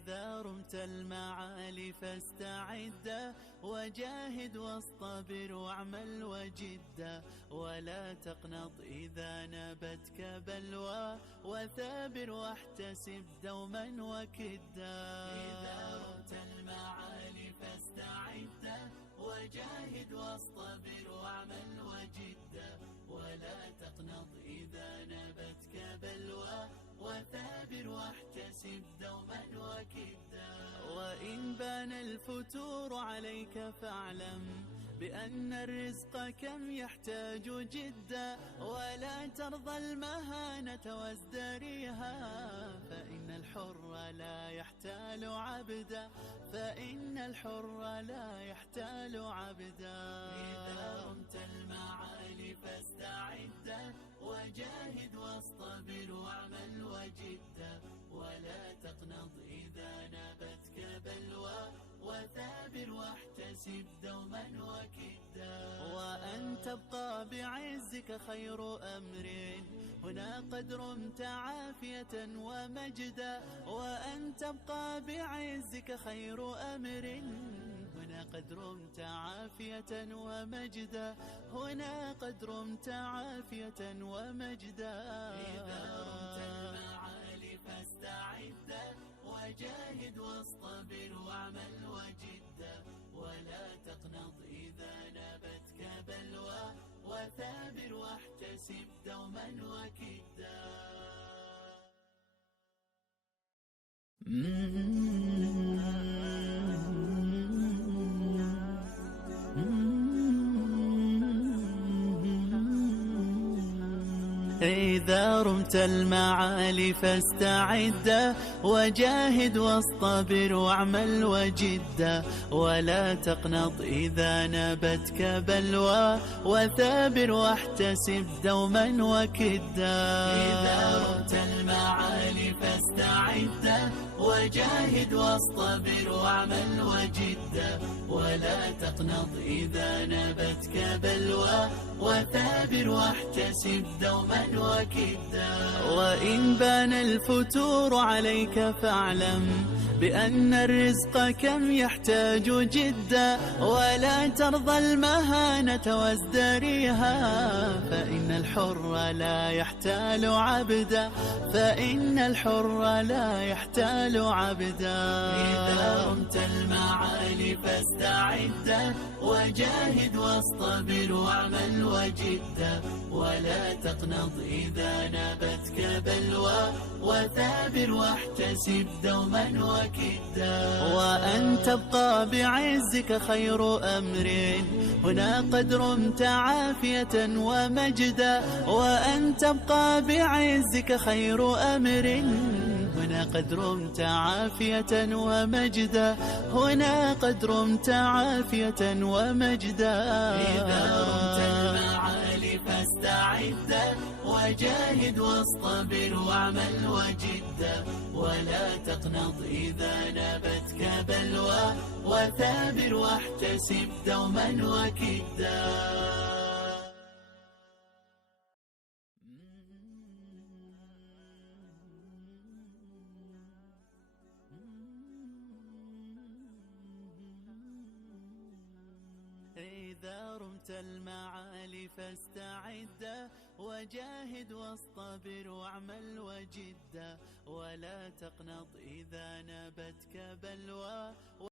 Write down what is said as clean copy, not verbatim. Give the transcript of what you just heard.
إذا رمت المعالي فاستعد وجاهد واصطبر واعمل وجد ولا تقنط إذا نابتك بلوى وثابر واحتسب دوما وكدا. إذا رمت المعالي فاستعد وجاهد واصطبر واعمل وجد ولا تقنط إذا نابتك بلوى وثابر واحتسب دوما وكدا. وإن بان الفتور عليك فاعلم بأن الرزق كم يحتاج جدا ولا ترضى المهانة وازدريها فإن الحر لا يحتال عبدا فإن الحر لا يحتال عبدا. إذا رمت المعالي فاستعد وجاهد واصطبر واعمل وجد ولا تقنط إذا نابتك بلوى وثابر واحتسب دوما وكدا. وأن تبقى بعزك خير أمر هنا قد رمت عافية ومجدا وأن تبقى بعزك خير أمر هنا قد رمت عافية ومجدا هنا قد رمت عافية ومجدا. إذا رمت المعالي فاستعد وجاهد واصطبر واعمل وجد ولا تقنط إذا نابتك بلوى وثابر واحتسب دوما وكدا. إذا رمت المعالي فاستعد وجاهد واصطبر واعمل وجد ولا تقنط إذا نابتك بلوى وثابر واحتسب دوما وكدا. إذا رمت المعالي فاستعد وجاهد واصطبر واعمل وجد ولا تقنط إذا نابتك بلوى وثابر واحتسب دوما وكدا. وإن بان الفتور عليك فاعلم بأن الرزق كم يحتاج جدا ولا ترضى المهانة وازدريها فإن الحر لا يحتال عبدا فإن الحر لا يحتال عبدا. إذا رمت المعالي فاستعد وجاهد واصطبر واعمل وجد ولا تقنط إذا نابتك بلوى وثابر واحتسب دوما وكدا. وأن تبقى بعزك خير أمر هنا قد رمت عافية ومجدا وأن تبقى بعزك خير أمر هنا قد رمت عافية ومجدا هنا قد رمت عافية ومجدا. إذا رمت المعالي فاستعد وجاهد واصطبر واعمل وجد ولا تقنط إذا نابتك بلوى وثابر واحتسب دوما وكدا. إذا رمت المعالي فاستعد وجاهد واصطبر واعمل وجد ولا تقنط إذا نابتك بلوى